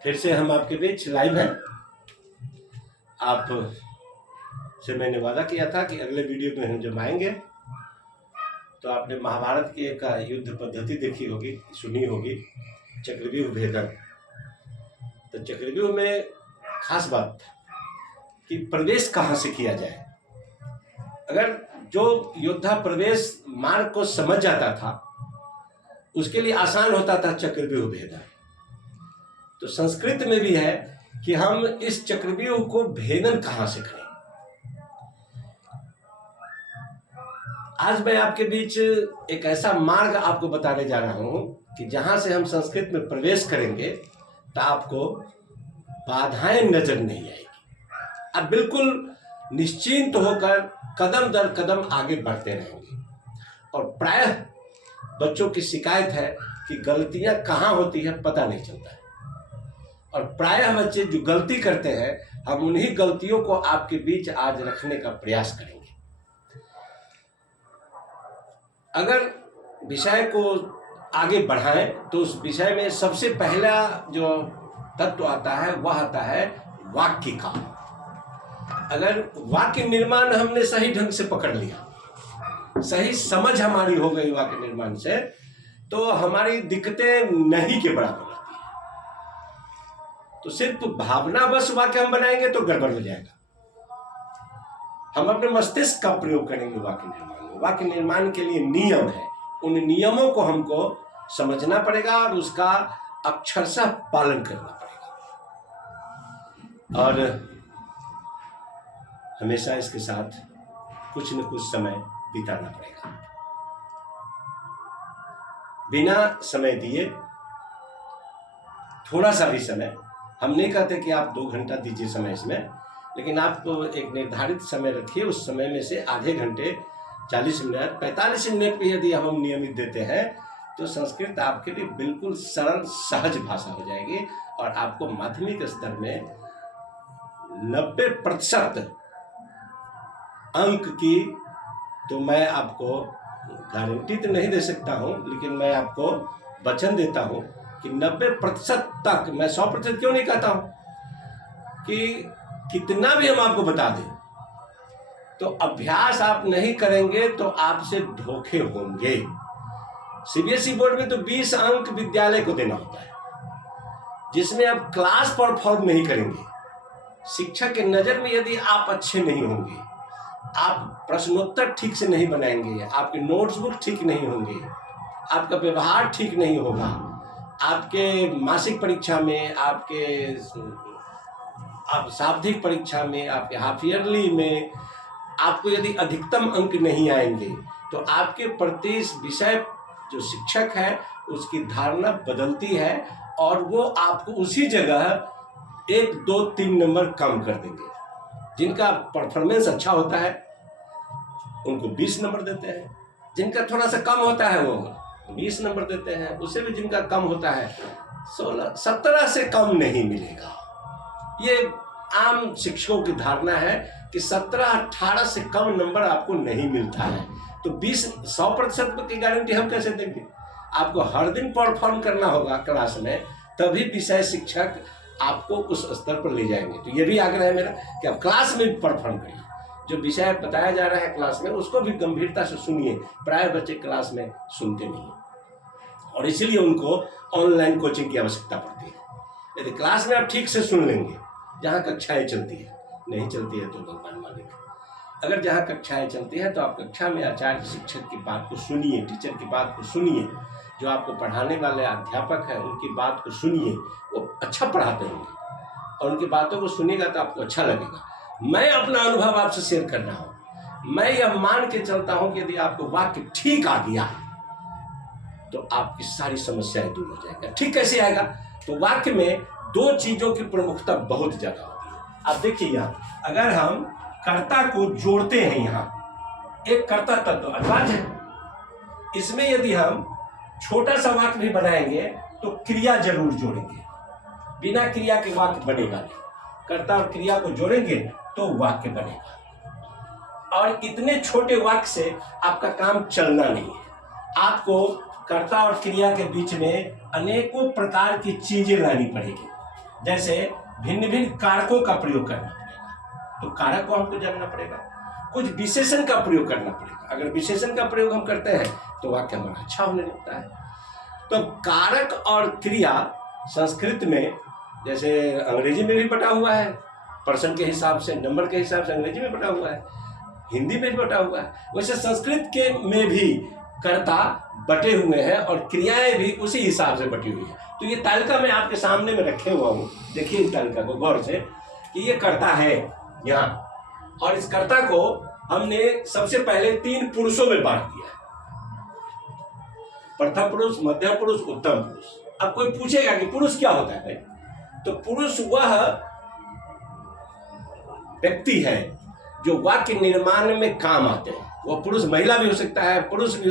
फिर से हम आपके बीच लाइव हैं। आप से मैंने वादा किया था कि अगले वीडियो में हम जब आएंगे तो आपने महाभारत की एक युद्ध पद्धति देखी होगी, सुनी होगी, चक्रव्यूह भेदन। तो चक्रव्यूह में खास बात कि प्रवेश कहाँ से किया जाए। अगर जो योद्धा प्रवेश मार्ग को समझ जाता था उसके लिए आसान होता था चक्रव्यूह भेदन। तो संस्कृत में भी है कि हम इस चक्रव्यूह को भेदन कहाँ से करें। आज मैं आपके बीच एक ऐसा मार्ग आपको बताने जा रहा हूं कि जहां से हम संस्कृत में प्रवेश करेंगे तो आपको बाधाएं नजर नहीं आएगी। आप बिल्कुल निश्चिंत होकर कदम दर कदम आगे बढ़ते रहेंगे। और प्रायः बच्चों की शिकायत है कि गलतियां कहाँ होती है पता नहीं चलता है। और प्रायः बच्चे जो गलती करते हैं हम उन्हीं गलतियों को आपके बीच आज रखने का प्रयास करेंगे। अगर विषय को आगे बढ़ाएं तो उस विषय में सबसे पहला जो तत्व आता है वह आता है वाक्य का। अगर वाक्य निर्माण हमने सही ढंग से पकड़ लिया, सही समझ हमारी हो गई वाक्य निर्माण से, तो हमारी दिक्कतें नहीं के बराबर रहती है। तो सिर्फ भावनावश वाक्य हम बनाएंगे तो गड़बड़ हो जाएगा। हम अपने मस्तिष्क का प्रयोग करेंगे वाक्य निर्माण में। वाक्य निर्माण के लिए नियम है, उन नियमों को हमको समझना पड़ेगा और उसका अक्षरशः पालन करना पड़ेगा। और हमेशा इसके साथ कुछ न कुछ समय बिताना पड़ेगा। बिना समय दिए थोड़ा सा भी समय, हम नहीं कहते कि आप 2 घंटा दीजिए समय इसमें, लेकिन आप एक निर्धारित समय रखिए। उस समय में से आधे घंटे, 40 मिनट, 45 मिनट भी यदि हम नियमित देते हैं तो संस्कृत आपके लिए बिल्कुल सरल सहज भाषा हो जाएगी। और आपको माध्यमिक स्तर में 90% अंक की तो मैं आपको गारंटी तो नहीं दे सकता हूं, लेकिन मैं आपको वचन देता हूं कि 90% तक, मैं 100% क्यों नहीं कहता हूं, कि कितना भी हम आपको बता दें तो अभ्यास आप नहीं करेंगे तो आपसे धोखे होंगे। सीबीएसई बोर्ड में तो 20 अंक विद्यालय को देना होता है, जिसमें आप क्लास परफॉर्म नहीं करेंगे। शिक्षक के नजर में यदि आप अच्छे नहीं होंगे, आप प्रश्नोत्तर ठीक से नहीं बनाएंगे, आपके नोट्सबुक ठीक नहीं होंगे, आपका व्यवहार ठीक नहीं होगा, आपके मासिक परीक्षा में, आप शाब्दिक परीक्षा में, आपके हाफ ईयरली में आपको यदि अधिकतम अंक नहीं आएंगे तो आपके प्रति इस विषय जो शिक्षक है उसकी धारणा बदलती है और वो आपको उसी जगह 1, 2, 3 नंबर कम कर देंगे। जिनका परफॉर्मेंस अच्छा होता है उनको 20 नंबर देते हैं, जिनका थोड़ा सा कम होता है वो 20 नंबर देते हैं, उससे भी जिनका कम होता है 16, 17 से कम नहीं मिलेगा। ये आम शिक्षकों की धारणा है कि 17, 18 से कम नंबर आपको नहीं मिलता है। तो 100% की गारंटी हम कैसे देंगे? आपको हर दिन परफॉर्म करना होगा क्लास में, तभी विषय शिक्षक आपको उस स्तर पर ले जाएंगे। तो ये भी आग्रह है मेरा कि आप क्लास में भी परफॉर्म करिए। जो विषय बताया जा रहा है क्लास में उसको भी गंभीरता से सुनिए। प्राय बच्चे क्लास में सुनते नहीं और इसीलिए उनको ऑनलाइन कोचिंग की आवश्यकता पड़ती है। यदि क्लास में आप ठीक से सुन लेंगे, जहाँ कक्षाएं चलती है, नहीं चलती है तो भगवान मालिक, अगर जहाँ कक्षाएं चलती है तो आप कक्षा में आचार्य शिक्षक की बात को सुनिए, टीचर की बात को सुनिए, जो आपको पढ़ाने वाले अध्यापक हैं उनकी बात को सुनिए। वो अच्छा पढ़ाते होंगे और उनकी बातों को सुनिएगा तो आपको अच्छा लगेगा। मैं अपना अनुभव आपसे शेयर कर रहा हूँ। मैं यह मान के चलता हूँ कि यदि आपको वाक्य ठीक आ गया तो आपकी सारी समस्याएं दूर हो जाएंगी। ठीक कैसे आएगा? तो वाक्य में 2 चीजों की प्रमुखता बहुत ज्यादा होती है। आप देखिए यहाँ अगर हम कर्ता को जोड़ते हैं, यहाँ एक कर्ता तत्व अर्थात है, इसमें यदि हम छोटा सा वाक्य भी बनाएंगे तो क्रिया जरूर जोड़ेंगे। बिना क्रिया के वाक्य बनेगा नहीं। कर्ता और क्रिया को जोड़ेंगे तो वाक्य बनेगा। और इतने छोटे वाक्य से आपका काम चलना नहीं है। आपको कर्ता और क्रिया के बीच में अनेकों प्रकार की चीजें लानी पड़ेगी। जैसे भिन्न भिन्न कारकों का प्रयोग करना पड़ेगा, तो कारक को हमको जानना पड़ेगा। कुछ विशेषण का प्रयोग करना पड़ेगा, अगर विशेषण का प्रयोग हम करते हैं तो वाक्य हमारा अच्छा होने लगता है। तो कारक और क्रिया संस्कृत में जैसे अंग्रेजी में भी बटा हुआ है, पर्सन के हिसाब से, नंबर के हिसाब से अंग्रेजी में बटा हुआ है, हिंदी में भी बटा हुआ है, वैसे संस्कृत के में भी कर्ता बटे हुए हैं और क्रियाएं भी उसी हिसाब से बटी हुई है। तो ये तालिका मैं आपके सामने में रखे हुआ हूँ, देखिए इस तालिका को गौर से कि ये कर्ता है यहाँ, और इस कर्ता को हमने सबसे पहले 3 पुरुषों में बांट दिया है, प्रथम पुरुष, मध्यम पुरुष, उत्तम पुरुष। अब कोई पूछेगा कि पुरुष क्या होता है, तो पुरुष वह व्यक्ति है जो वाक्य निर्माण में काम आते हैं। वो पुरुष महिला भी हो सकता है, पुरुष भी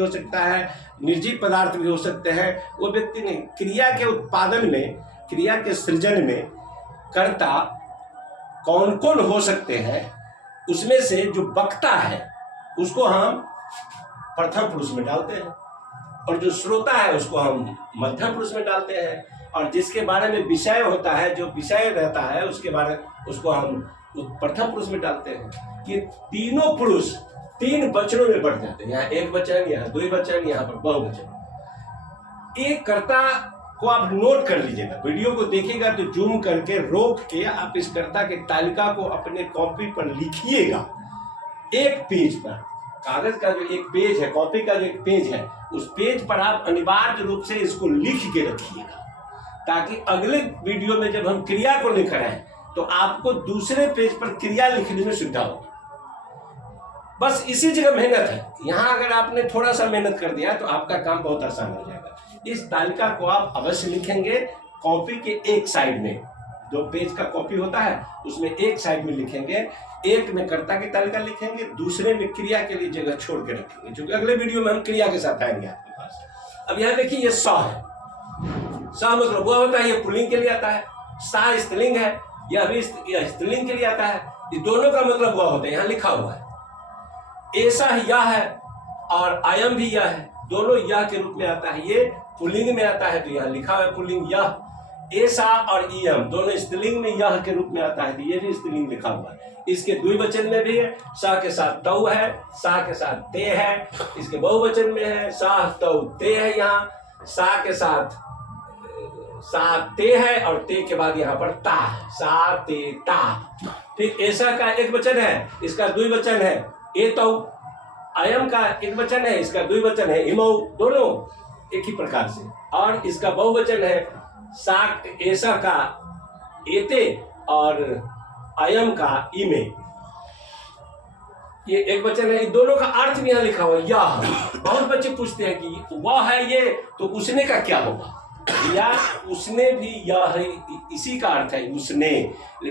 हो सकता है, निर्जीव पदार्थ भी हो सकते हैं, वो व्यक्ति नहीं। क्रिया के उत्पादन में, क्रिया के सृजन में कर्ता कौन कौन हो सकते हैं, उसमें से जो वक्ता है उसको हम प्रथम पुरुष में डालते हैं, और जो श्रोता है उसको हम मध्यम पुरुष में डालते हैं, और जिसके बारे में विषय होता है, जो विषय रहता है उसके बारे उसको हम प्रथम पुरुष में डालते हैं। कि तीनों पुरुष 3 वचनों में बढ़ जाते हैं, यहाँ एक वचन, यहाँ 2 वचन, यहाँ पर बहुवचन। एक कर्ता को आप नोट कर लीजिएगा, वीडियो को देखिएगा तो जूम करके रोक के आप इस कर्ता के तालिका को अपने कॉपी पर लिखिएगा। एक पेज पर, कागज का जो एक पेज है, कॉपी का जो एक पेज है, उस पेज पर आप अनिवार्य रूप से इसको लिख के रखिएगा, ताकि अगले वीडियो में जब हम क्रिया को लेकर आए तो आपको दूसरे पेज पर क्रिया लिखने में सुविधा होगी। बस इसी जगह मेहनत है। यहाँ अगर आपने थोड़ा सा मेहनत कर दिया तो आपका काम बहुत आसान हो जाएगा। इस तालिका को आप अवश्य लिखेंगे कॉपी के एक साइड में, 2 पेज का कॉपी होता है उसमें एक साइड में लिखेंगे, एक में कर्ता की तालिका लिखेंगे, दूसरे में क्रिया के लिए जगह छोड़ के रखेंगे, क्योंकि अगले वीडियो में हम क्रिया के साथ आएंगे आपके पास। अब यहाँ देखिए ये स है, स मतलब वह होता है, ये पुल्लिंग के लिए आता है, सा स्त्रीलिंग है, यह भी स्त्रीलिंग के लिए आता है। इस दोनों का मतलब वह होता है, यहाँ लिखा हुआ है। ऐसा यह है और अयम भी यह है, दोनों यह के रूप में आता है। ये पुल्लिंग में आता है तो यहाँ लिखा है पुल्लिंग यह। ऐसा और इयम दोनों स्त्रीलिंग में यह के रूप में आता है तो ये भी स्त्रीलिंग लिखा हुआ है। इसके द्विवचन में भी है, सा के साथ तौ है, सा के साथ ते है। इसके बहुवचन में है, सा तौ ते है, यहाँ सा के साथ सा ते है और ते के बाद यहाँ पर ता है, सा ते ता। फिर ऐसा का एक वचन है, इसका द्विवचन है ए तौ। अयम का एक वचन है, इसका द्विवचन है इमौ, दोनों एक ही प्रकार से। और इसका बहुवचन है सा, ऐसा का एते और अयम का इमे, ये एक वचन है। दोनों का अर्थ भी यहाँ लिखा हुआ है यह। बहुत बच्चे पूछते हैं कि वह है ये तो उसने का क्या होगा, या उसने भी यह है, इसी का अर्थ है उसने।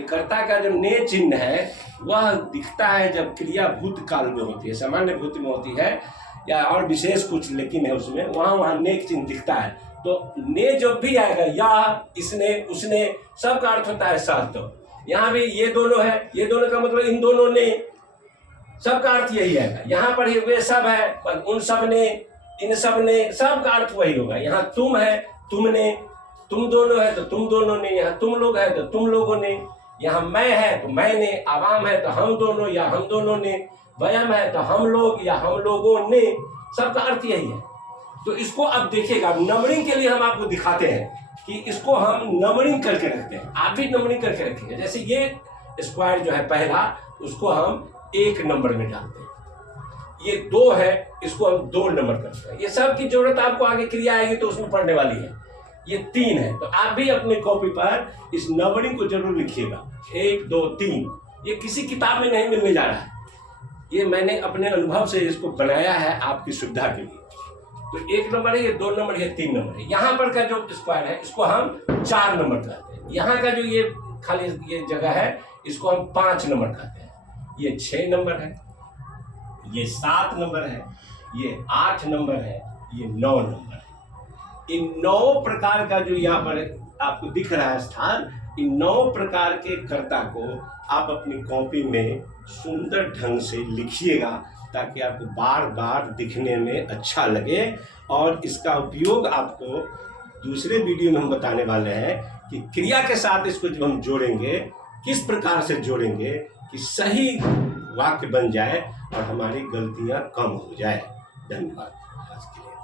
कर्ता का जो ने चिन्ह है वह दिखता है जब क्रिया भूतकाल में होती है, सामान्य भूत में होती है या और विशेष कुछ लेकिन है उसमें, वहाँ ने चिन्ह दिखता है। तो ने जब भी आएगा, या इसने उसने, सब का अर्थ होता है साथ। तो यहाँ भी ये दोनों है, ये दोनों का मतलब इन दोनों ने, सब का अर्थ यही आएगा। यहाँ पर वे सब है, उन सब ने, इन सब ने, सब का अर्थ वही होगा। यहाँ तुम है, तुमने, तुम दोनों है तो तुम दोनों ने, यहाँ तुम लोग है तो तुम लोगों ने, यहाँ मैं है तो मैंने, आवाम है तो हम दोनों या हम दोनों ने, वयम है तो हम लोग या हम लोगों ने, सबका अर्थ यही है। तो इसको अब देखिएगा, नंबरिंग के लिए हम आपको दिखाते हैं कि इसको हम नंबरिंग करके रखते हैं, आप भी नंबरिंग करके रखेंगे। जैसे ये स्क्वायर जो है पहला, उसको हम 1 नंबर में डालते हैं। ये 2 है, इसको हम 2 नंबर करते हैं। ये सब की जरूरत आपको आगे क्रिया आएगी तो उसमें पढ़ने वाली है। ये 3 है, तो आप भी अपने कॉपी पर इस नंबरिंग को जरूर लिखिएगा, 1 2 3। ये किसी किताब में नहीं मिलने जा रहा है, ये मैंने अपने अनुभव से इसको बनाया है आपकी सुविधा के लिए। तो 1 नंबर है, ये 2 नंबर है, 3 नंबर है। यहाँ पर का जो स्क्वायर है इसको हम 4 नंबर कहते हैं। यहाँ का जो ये खाली ये जगह है इसको हम 5 नंबर कहते हैं। ये 6 नंबर है, ये 7 नंबर है, ये 8 नंबर है, ये 9 नंबर है। इन 9 प्रकार का जो यहाँ पर आपको दिख रहा है स्थान, इन 9 प्रकार के कर्ता को आप अपनी कॉपी में सुंदर ढंग से लिखिएगा, ताकि आपको बार बार दिखने में अच्छा लगे और इसका उपयोग आपको दूसरे वीडियो में हम बताने वाले हैं कि क्रिया के साथ इसको जब हम जोड़ेंगे, किस प्रकार से जोड़ेंगे कि सही वाक्य बन जाए और हमारी गलतियां कम हो जाए। धन्यवाद आज के लिए।